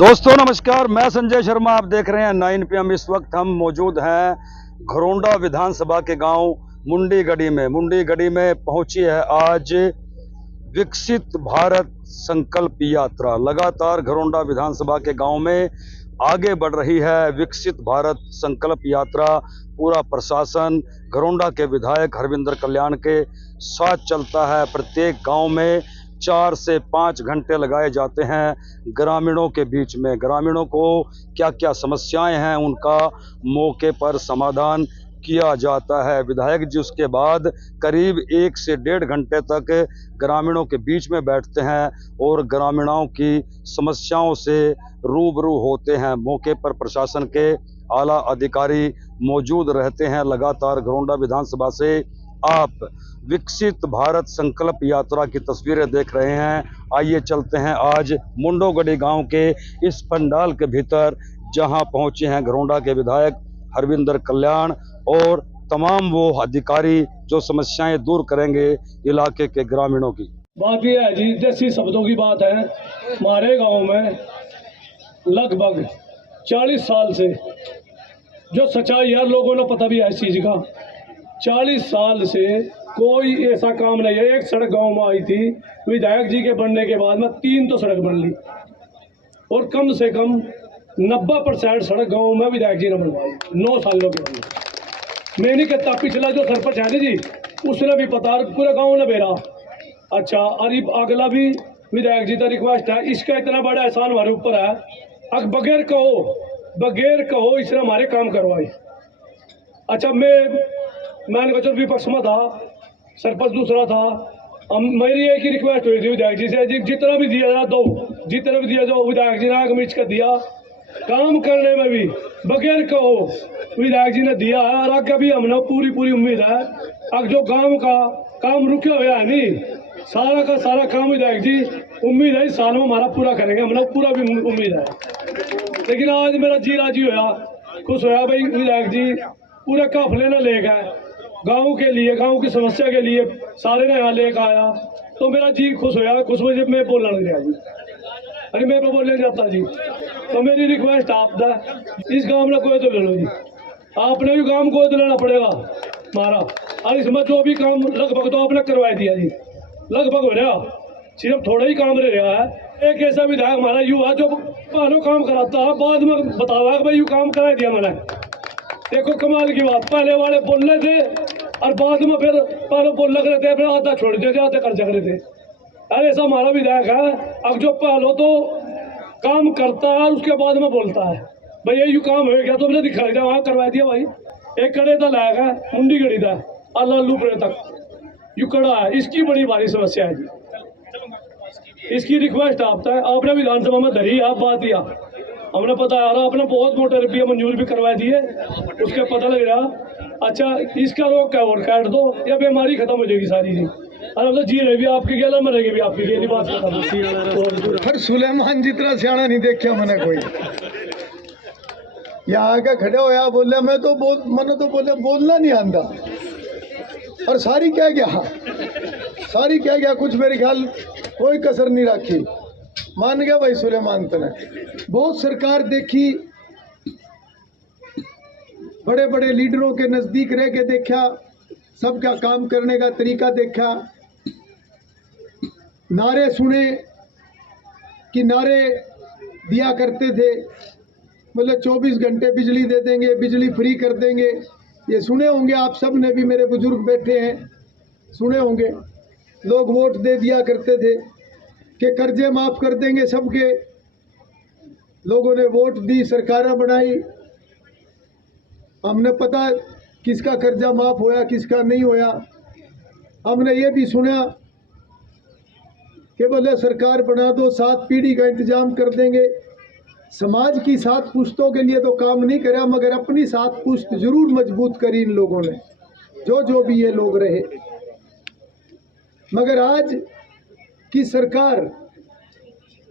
दोस्तों नमस्कार, मैं संजय शर्मा। आप देख रहे हैं 9 PM। इस वक्त हम मौजूद हैं घरोंडा विधानसभा के गांव मुंडीगढ़ी में। मुंडीगढ़ी में पहुंची है आज विकसित भारत संकल्प यात्रा। लगातार घरोंडा विधानसभा के गांव में आगे बढ़ रही है विकसित भारत संकल्प यात्रा। पूरा प्रशासन घरोंडा के विधायक हरविंदर कल्याण के साथ चलता है। प्रत्येक गांव में 4 से 5 घंटे लगाए जाते हैं ग्रामीणों के बीच में। ग्रामीणों को क्या क्या समस्याएं हैं उनका मौके पर समाधान किया जाता है। विधायक जी उसके बाद करीब 1 से 1.5 घंटे तक ग्रामीणों के बीच में बैठते हैं और ग्रामीणों की समस्याओं से रूबरू होते हैं। मौके पर प्रशासन के आला अधिकारी मौजूद रहते हैं। लगातार घरोंडा विधानसभा से आप विकसित भारत संकल्प यात्रा की तस्वीरें देख रहे हैं। आइए चलते हैं आज मुंडोगढ़ी गांव के इस पंडाल के भीतर, जहां पहुंचे हैं घरोंडा के विधायक हरविंदर कल्याण और तमाम वो अधिकारी जो समस्याएं दूर करेंगे इलाके के ग्रामीणों की। बात यह है जी, देसी शब्दों की बात है। हमारे गांव में लगभग 40 साल से जो सच्चाई है, लोगों ने पता भी है इस चीज का। 40 साल से कोई ऐसा काम नहीं है। एक सड़क गांव में आई थी विधायक जी के बनने के बाद में, 3 तो सड़क बन ली और कम से कम 90% सड़क गांव में विधायक जी ने बनवाई 9 सालों के अंदर। मैं नहीं कहता, पिछला जो सरपंच है जी उसने भी पता, पूरे गाँव ने बेरा। अच्छा, और अगला भी विधायक जी का रिक्वेस्ट है, इसका इतना बड़ा एहसान हमारे ऊपर है। अब बगैर कहो इसने हमारे काम करवाए। अच्छा, मैंने कहा चल विपक्ष में था, सरपंच दूसरा था, मेरी एक ही रिक्वेस्ट हुई थी विधायक जी से, जितना भी दिया जाए दो, जितना भी दिया जाओ। विधायक जी ने आग मिर्च कर दिया, काम करने में भी बगैर कहो विधायक जी ने दिया है। और आगे भी हमने पूरी उम्मीद है। अब जो गांव का काम रुके हुए है नहीं, सारा का सारा काम विधायक जी उम्मीद है इस साल में हमारा पूरा करेंगे, हमने पूरा भी उम्मीद है। लेकिन आज मेरा जी राजी होया, खुश होया भाई विधायक जी पूरे काफले ने ले गए गाँव के लिए, गाँव की समस्या के लिए सारे ने यहाँ लेकर आया, तो मेरा जी खुश होया। खुश हो जब मैं बोलने लग गया जी, अरे मैं तो बोलने जाता जी। तो मेरी रिक्वेस्ट आपका, इस गांव में कोई तो ले लो जी, आपने भी काम को तो लेना पड़ेगा हमारा। और इसमें जो भी काम लगभग तो आपने करवा दिया जी, लगभग हो रहा, सिर्फ थोड़ा ही काम रह रहा है। एक ऐसा विधायक हमारा युवा जो पहले काम कराता है, बाद में बतावा भाई यू काम करा दिया मैंने। देखो कमाल की बात, पहले वाले बोलने थे और बाद में फिर पहले बोल लग रहे थे, फिर आधा छोड़ देते, आधे कर रहे थे। अरे ऐसा हमारा विधायक है, अब जो पहले तो काम करता है उसके बाद में बोलता है भाई ये यू काम हो गया तो मैंने दिखा दिया, वहाँ करवा दिया भाई। एक कड़े था लाया है मुंडीगढ़ी था लालूपुरे तक यू कड़ा है, इसकी बड़ी भारी समस्या है जी। इसकी रिक्वेस्ट आपने विधानसभा में धरी, आप बात दिया, हमने पता आ रहा, आपने बहुत मोटे रुपये मंजूर भी करवा दिए, उसके पता लग रहा। अच्छा, इसका रोग क्या और काट दो, या बीमारी खत्म हो जाएगी सारी जी। अरे तो जी रहे भी आपकी गेला, मरेंगे भी आपकी गेली। बात हर सुलेमान जितना सियाना नहीं देखा मैंने कोई। यहाँ आके खड़े हो या बोले मैंने तो बोले बोलना नहीं आंदा, और सारी क्या गया कुछ मेरे ख्याल कोई कसर नहीं रखी। मान गया भाई सुलेमान तने बहुत सरकार देखी, बड़े बड़े लीडरों के नजदीक रह के देखा, सबका काम करने का तरीका देखा, नारे सुने कि नारे दिया करते थे, बोले 24 घंटे बिजली दे देंगे, बिजली फ्री कर देंगे। ये सुने होंगे आप सब ने भी, मेरे बुजुर्ग बैठे हैं, सुने होंगे। लोग वोट दे दिया करते थे कि कर्जे माफ कर देंगे सबके। लोगों ने वोट दी, सरकारें बनाई, हमने पता किसका कर्जा माफ होया किसका नहीं होया। हमने ये भी सुना कि बोले सरकार बना दो, 7 पीढ़ी का इंतजाम कर देंगे। समाज की 7 पुश्तों के लिए तो काम नहीं करा, मगर अपनी 7 पुश्त जरूर मजबूत करी इन लोगों ने, जो भी ये लोग रहे। मगर आज की सरकार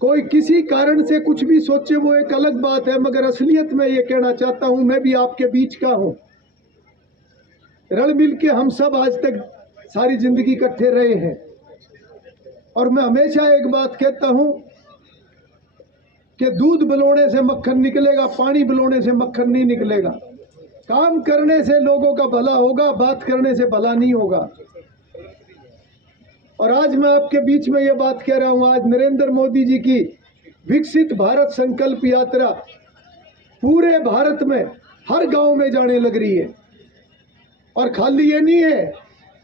कोई किसी कारण से कुछ भी सोचे वो एक अलग बात है, मगर असलियत में ये कहना चाहता हूं, मैं भी आपके बीच का हूं। रल मिल के हम सब आज तक सारी जिंदगी इकट्ठे रहे हैं, और मैं हमेशा एक बात कहता हूं कि दूध बलौने से मक्खन निकलेगा, पानी बलौने से मक्खन नहीं निकलेगा। काम करने से लोगों का भला होगा, बात करने से भला नहीं होगा। और आज मैं आपके बीच में ये बात कह रहा हूं, आज नरेंद्र मोदी जी की विकसित भारत संकल्प यात्रा पूरे भारत में हर गांव में जाने लग रही है। और खाली ये नहीं है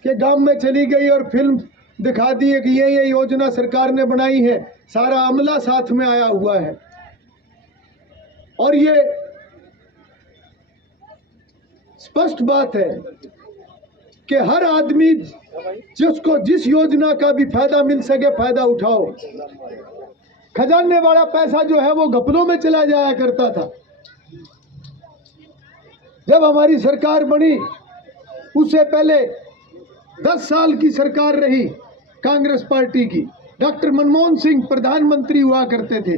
कि गांव में चली गई और फिल्म दिखा दी है कि ये योजना सरकार ने बनाई है, सारा अमला साथ में आया हुआ है। और ये स्पष्ट बात है कि हर आदमी जिसको जिस योजना का भी फायदा मिल सके फायदा उठाओ। खजाने वाला पैसा जो है वो घपलों में चला जाया करता था। जब हमारी सरकार बनी उससे पहले 10 साल की सरकार रही कांग्रेस पार्टी की, डॉक्टर मनमोहन सिंह प्रधानमंत्री हुआ करते थे।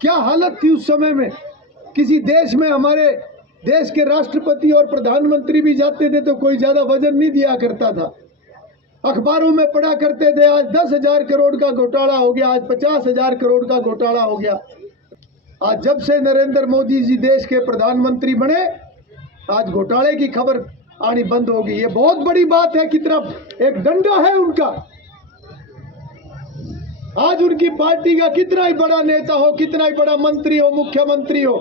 क्या हालत थी उस समय में। किसी देश में हमारे देश के राष्ट्रपति और प्रधानमंत्री भी जाते थे तो कोई ज्यादा वजन नहीं दिया करता था। अखबारों में पढ़ा करते थे आज 10,000 करोड़ का घोटाला हो गया, आज 50,000 करोड़ का घोटाला हो गया। आज जब से नरेंद्र मोदी जी देश के प्रधानमंत्री बने आज घोटाले की खबर आनी बंद हो गई। ये बहुत बड़ी बात है। कितना एक डंडा है उनका। आज उनकी पार्टी का कितना ही बड़ा नेता हो, कितना ही बड़ा मंत्री हो, मुख्यमंत्री हो,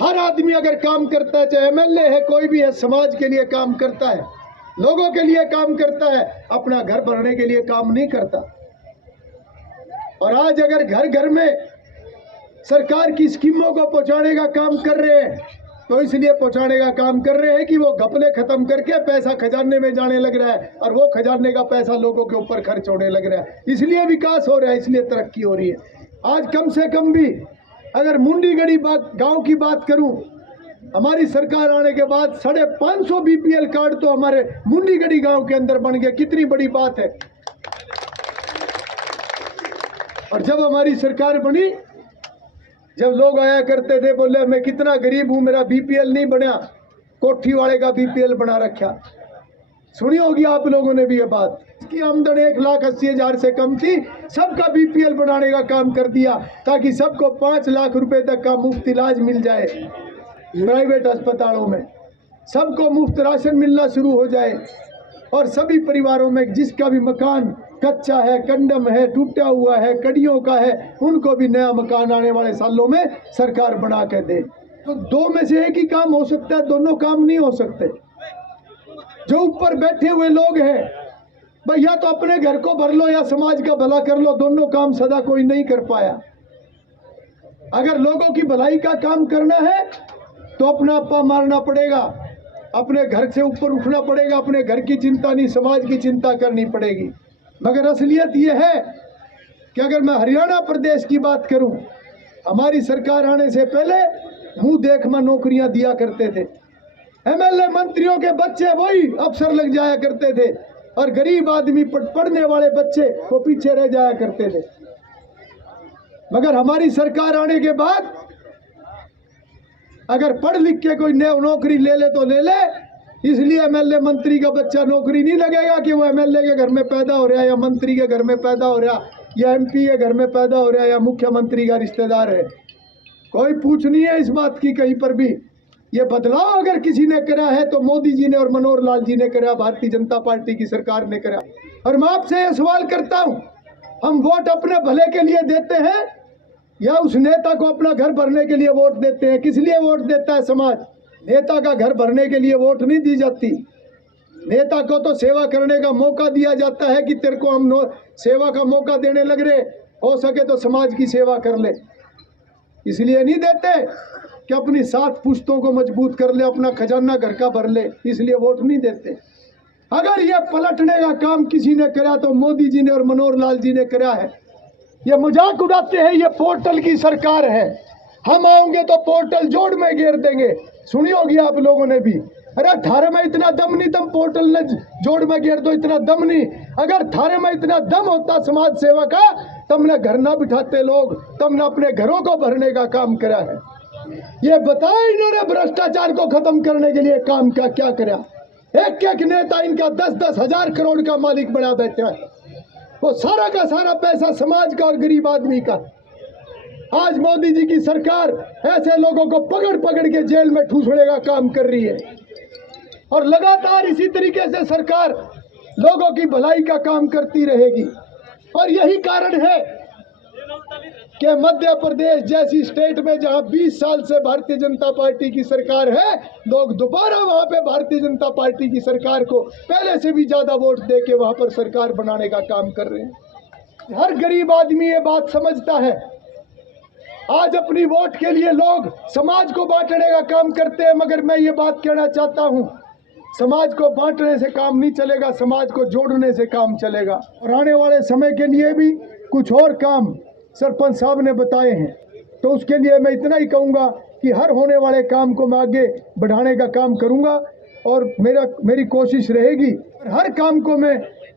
हर आदमी अगर काम करता है, चाहे एमएलए है, कोई भी है, समाज के लिए काम करता है, लोगों के लिए काम करता है, अपना घर भरने के लिए काम नहीं करता। और आज अगर घर घर में सरकार की स्कीमों को पहुंचाने का काम कर रहे हैं तो इसलिए पहुंचाने का काम कर रहे हैं कि वो घपले खत्म करके पैसा खजाने में जाने लग रहा है और वो खजाने का पैसा लोगों के ऊपर खर्च होने लग रहा है। इसलिए विकास हो रहा है, इसलिए तरक्की हो रही है। आज कम से कम भी अगर मुंडीगढ़ी गांव की बात करूं, हमारी सरकार आने के बाद 550 बीपीएल कार्ड तो हमारे मुंडीगढ़ी गांव के अंदर बन गया। कितनी बड़ी बात है। और जब हमारी सरकार बनी, जब लोग आया करते थे बोले मैं कितना गरीब हूं, मेरा बीपीएल नहीं बना, कोठी वाले का बीपीएल बना रखा। सुनी होगी आप लोगों ने भी ये बात। इसकी आमदन 1,80,000 से कम थी, सबका बीपीएल बनाने का काम कर दिया ताकि सबको 5 लाख रुपए तक का मुफ्त इलाज मिल जाए। प्राइवेट अस्पतालों में सबको मुफ्त राशन मिलना शुरू हो जाए और सभी परिवारों में जिसका भी मकान कच्चा है, कंडम है, टूटा हुआ है, कड़ियों का है, उनको भी नया मकान आने वाले सालों में सरकार बना के दे। तो दो में से एक ही काम हो सकता है, दोनों काम नहीं हो सकते। जो ऊपर बैठे हुए लोग हैं भाई, या तो अपने घर को भर लो या समाज का भला कर लो, दोनों काम सदा कोई नहीं कर पाया। अगर लोगों की भलाई का काम करना है तो अपना आपा मारना पड़ेगा, अपने घर से ऊपर उठना पड़ेगा, अपने घर की चिंता नहीं समाज की चिंता करनी पड़ेगी। मगर असलियत ये है कि अगर मैं हरियाणा प्रदेश की बात करूं, हमारी सरकार आने से पहले मुंह देखमा नौकरियां दिया करते थे। एमएलए मंत्रियों के बच्चे वही अफसर लग जाया करते थे और गरीब आदमी पढ़ने वाले बच्चे वो पीछे रह जाया करते थे। मगर हमारी सरकार आने के बाद अगर पढ़ लिख के कोई नौकरी ले ले तो ले ले, इसलिए एमएलए मंत्री का बच्चा नौकरी नहीं लगेगा कि वो एमएलए के घर में पैदा हो रहा है या मंत्री के घर में पैदा हो रहा या एमपी के घर में पैदा हो रहा है या मुख्यमंत्री का रिश्तेदार है। कोई पूछ नहीं है इस बात की कहीं पर भी। ये बदलाव अगर किसी ने करा है तो मोदी जी ने और मनोहर लाल जी ने करा, भारतीय जनता पार्टी की सरकार ने करा। और मैं आपसे ये सवाल करता हूं, हम वोट अपने भले के लिए देते हैं या उस नेता को अपना घर भरने के लिए वोट देते हैं? किस लिए वोट देता है समाज? नेता का घर भरने के लिए वोट नहीं दी जाती। नेता को तो सेवा करने का मौका दिया जाता है कि तेरे को हम सेवा का मौका देने लग रहे, हो सके तो समाज की सेवा कर ले। इसलिए नहीं देते कि अपनी 7 पुश्तों को मजबूत कर ले, अपना खजाना घर का भर ले, इसलिए वोट नहीं देते। अगर ये पलटने का काम किसी ने करा तो मोदी जी ने और मनोहर लाल जी ने करा है। ये मजाक उड़ाते हैं, ये पोर्टल की सरकार है, हम आएंगे तो पोर्टल जोड़ में घेर देंगे। सुनी होगी आप लोगों ने भी। अरे थारे में इतना दम नहीं, तुम पोर्टल ने जोड़ में घेर दो, इतना दम नहीं। अगर थारे में इतना दम होता समाज सेवा का, तुमने घर ना बिठाते लोग, तुमने अपने घरों को भरने का काम करा है। ये बताया इन्होंने भ्रष्टाचार को खत्म करने के लिए काम क्या करा। एक एक नेता इनका 10-10 हजार करोड़ का मालिक बना बैठा है। वो सारा का सारा पैसा समाज का और गरीब आदमी का। आज मोदी जी की सरकार ऐसे लोगों को पकड़ पकड़ के जेल में ठूसने का काम कर रही है और लगातार इसी तरीके से सरकार लोगों की भलाई का काम करती रहेगी। और यही कारण है कि मध्य प्रदेश जैसी स्टेट में जहां 20 साल से भारतीय जनता पार्टी की सरकार है, लोग दोबारा वहां पे भारतीय जनता पार्टी की सरकार को पहले से भी ज्यादा वोट दे के वहां पर सरकार बनाने का काम कर रहे हैं। हर गरीब आदमी ये बात समझता है। आज अपनी वोट के लिए लोग समाज को बांटने का काम करते हैं, मगर मैं ये बात कहना चाहता हूं, समाज को बांटने से काम नहीं चलेगा, समाज को जोड़ने से काम चलेगा। और आने वाले समय के लिए भी कुछ और काम सरपंच साहब ने बताए हैं, तो उसके लिए मैं इतना ही कहूँगा कि हर होने वाले काम को मैं आगे बढ़ाने का काम करूँगा और मेरी कोशिश रहेगी हर काम को मैं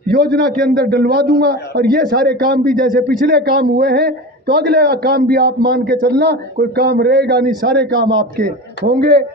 योजना के अंदर डलवा दूंगा। और ये सारे काम भी जैसे पिछले काम हुए हैं, तो अगले काम भी आप मान के चलना, कोई काम रहेगा नहीं, सारे काम आपके होंगे।